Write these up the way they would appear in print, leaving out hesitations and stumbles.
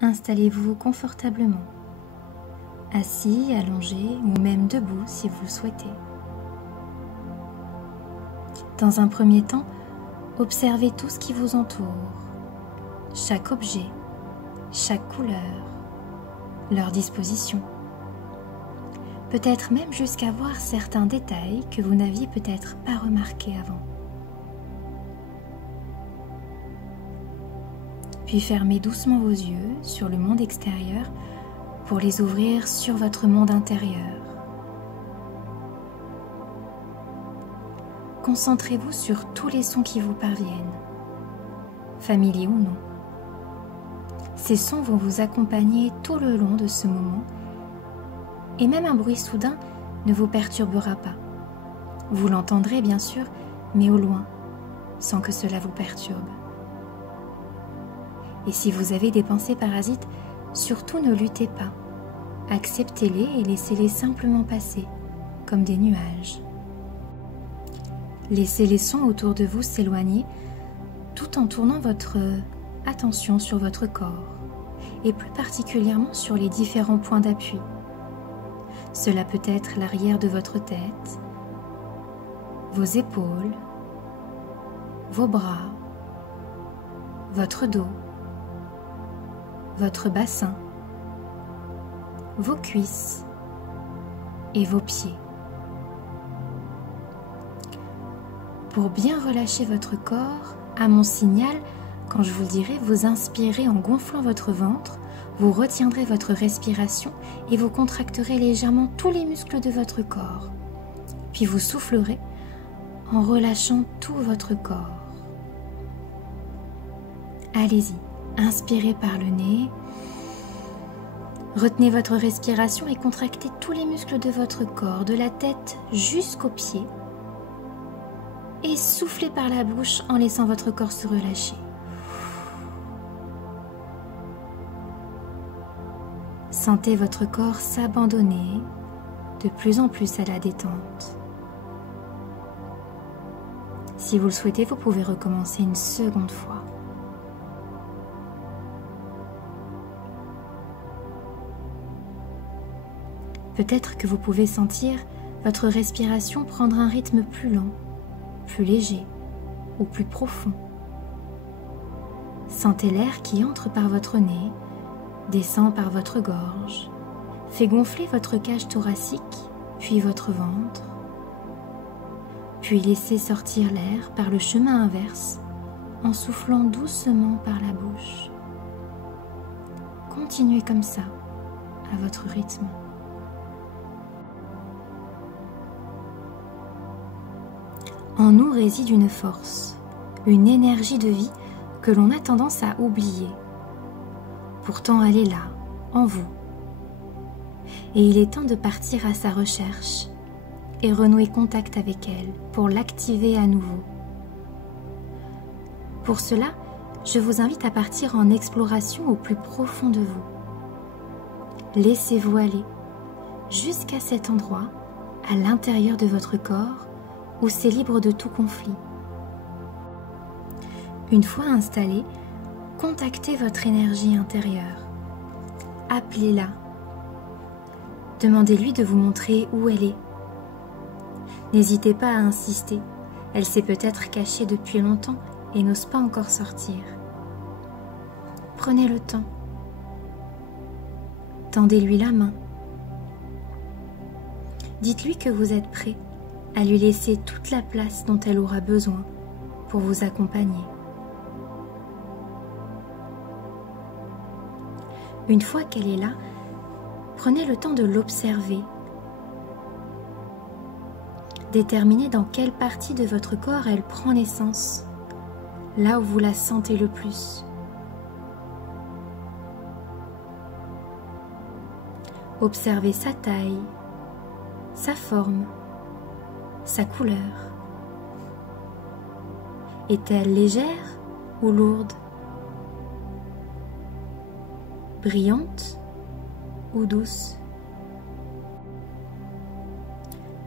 Installez-vous confortablement, assis, allongé ou même debout si vous le souhaitez. Dans un premier temps, observez tout ce qui vous entoure, chaque objet, chaque couleur, leur disposition. Peut-être même jusqu'à voir certains détails que vous n'aviez peut-être pas remarqués avant. Puis fermez doucement vos yeux sur le monde extérieur pour les ouvrir sur votre monde intérieur. Concentrez-vous sur tous les sons qui vous parviennent, familiers ou non. Ces sons vont vous accompagner tout le long de ce moment et même un bruit soudain ne vous perturbera pas. Vous l'entendrez bien sûr, mais au loin, sans que cela vous perturbe. Et si vous avez des pensées parasites, surtout ne luttez pas. Acceptez-les et laissez-les simplement passer, comme des nuages. Laissez les sons autour de vous s'éloigner, tout en tournant votre attention sur votre corps, et plus particulièrement sur les différents points d'appui. Cela peut être l'arrière de votre tête, vos épaules, vos bras, votre dos, votre bassin, vos cuisses et vos pieds. Pour bien relâcher votre corps, à mon signal, quand je vous le dirai, vous inspirez en gonflant votre ventre, vous retiendrez votre respiration et vous contracterez légèrement tous les muscles de votre corps. Puis vous soufflerez en relâchant tout votre corps. Allez-y, inspirez par le nez, retenez votre respiration et contractez tous les muscles de votre corps, de la tête jusqu'aux pieds. Et soufflez par la bouche en laissant votre corps se relâcher. Sentez votre corps s'abandonner de plus en plus à la détente. Si vous le souhaitez, vous pouvez recommencer une seconde fois. Peut-être que vous pouvez sentir votre respiration prendre un rythme plus lent, plus léger ou plus profond. Sentez l'air qui entre par votre nez, descend par votre gorge, fait gonfler votre cage thoracique, puis votre ventre, puis laissez sortir l'air par le chemin inverse en soufflant doucement par la bouche. Continuez comme ça, à votre rythme. En nous réside une force, une énergie de vie que l'on a tendance à oublier. Pourtant, elle est là, en vous. Et il est temps de partir à sa recherche et renouer contact avec elle pour l'activer à nouveau. Pour cela, je vous invite à partir en exploration au plus profond de vous. Laissez-vous aller jusqu'à cet endroit, à l'intérieur de votre corps, où c'est libre de tout conflit. Une fois installé, contactez votre énergie intérieure. Appelez-la. Demandez-lui de vous montrer où elle est. N'hésitez pas à insister. Elle s'est peut-être cachée depuis longtemps et n'ose pas encore sortir. Prenez le temps. Tendez-lui la main. Dites-lui que vous êtes prêt à lui laisser toute la place dont elle aura besoin pour vous accompagner. Une fois qu'elle est là, prenez le temps de l'observer. Déterminez dans quelle partie de votre corps elle prend naissance, là où vous la sentez le plus. Observez sa taille, sa forme, sa couleur. Est-elle légère ou lourde? Brillante ou douce?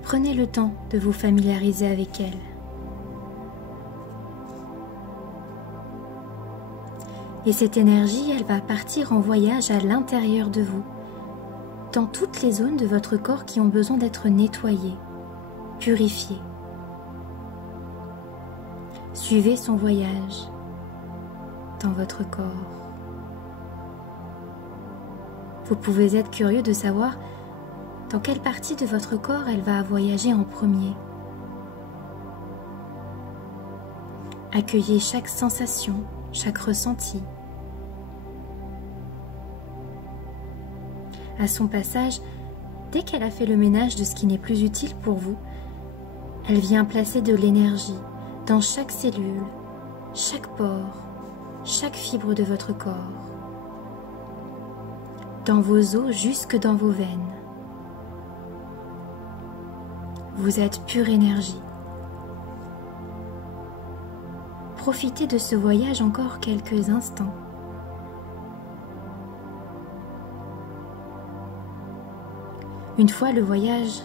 Prenez le temps de vous familiariser avec elle. Et cette énergie, elle va partir en voyage à l'intérieur de vous, dans toutes les zones de votre corps qui ont besoin d'être nettoyées, purifiées. Suivez son voyage dans votre corps. Vous pouvez être curieux de savoir dans quelle partie de votre corps elle va voyager en premier. Accueillez chaque sensation, chaque ressenti. À son passage, dès qu'elle a fait le ménage de ce qui n'est plus utile pour vous, elle vient placer de l'énergie dans chaque cellule, chaque pore, chaque fibre de votre corps, dans vos os jusque dans vos veines. Vous êtes pure énergie. Profitez de ce voyage encore quelques instants. Une fois le voyage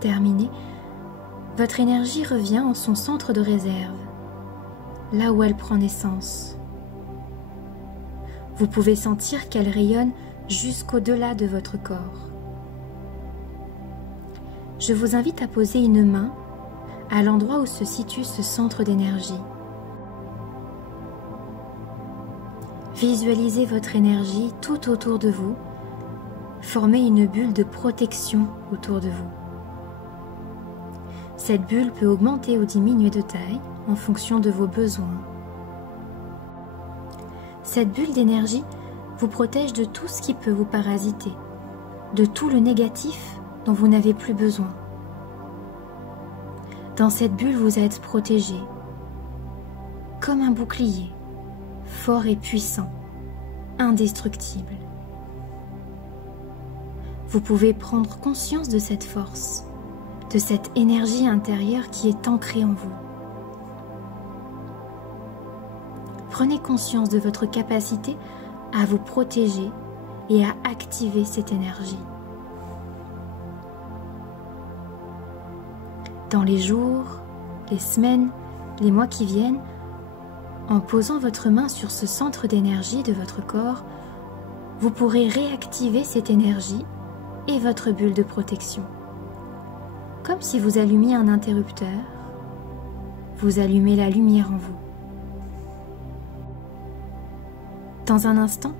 terminé, votre énergie revient en son centre de réserve, là où elle prend naissance. Vous pouvez sentir qu'elle rayonne jusqu'au-delà de votre corps. Je vous invite à poser une main à l'endroit où se situe ce centre d'énergie. Visualisez votre énergie tout autour de vous. Formez une bulle de protection autour de vous. Cette bulle peut augmenter ou diminuer de taille en fonction de vos besoins. Cette bulle d'énergie vous protège de tout ce qui peut vous parasiter, de tout le négatif dont vous n'avez plus besoin. Dans cette bulle, vous êtes protégé, comme un bouclier, fort et puissant, indestructible. Vous pouvez prendre conscience de cette force, de cette énergie intérieure qui est ancrée en vous. Prenez conscience de votre capacité à vous protéger et à activer cette énergie. Dans les jours, les semaines, les mois qui viennent, en posant votre main sur ce centre d'énergie de votre corps, vous pourrez réactiver cette énergie et votre bulle de protection. Comme si vous allumiez un interrupteur, vous allumez la lumière en vous. Dans un instant,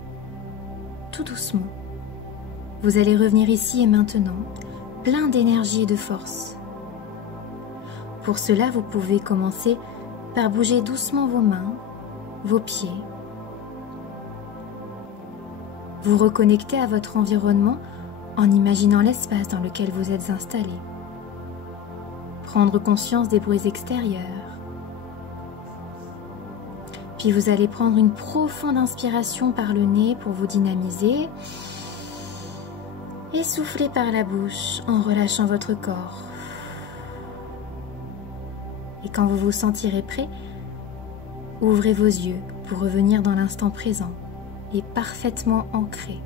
tout doucement, vous allez revenir ici et maintenant, plein d'énergie et de force. Pour cela, vous pouvez commencer par bouger doucement vos mains, vos pieds. Vous reconnectez à votre environnement en imaginant l'espace dans lequel vous êtes installé. Prendre conscience des bruits extérieurs. Puis vous allez prendre une profonde inspiration par le nez pour vous dynamiser. Et souffler par la bouche en relâchant votre corps. Et quand vous vous sentirez prêt, ouvrez vos yeux pour revenir dans l'instant présent et parfaitement ancré.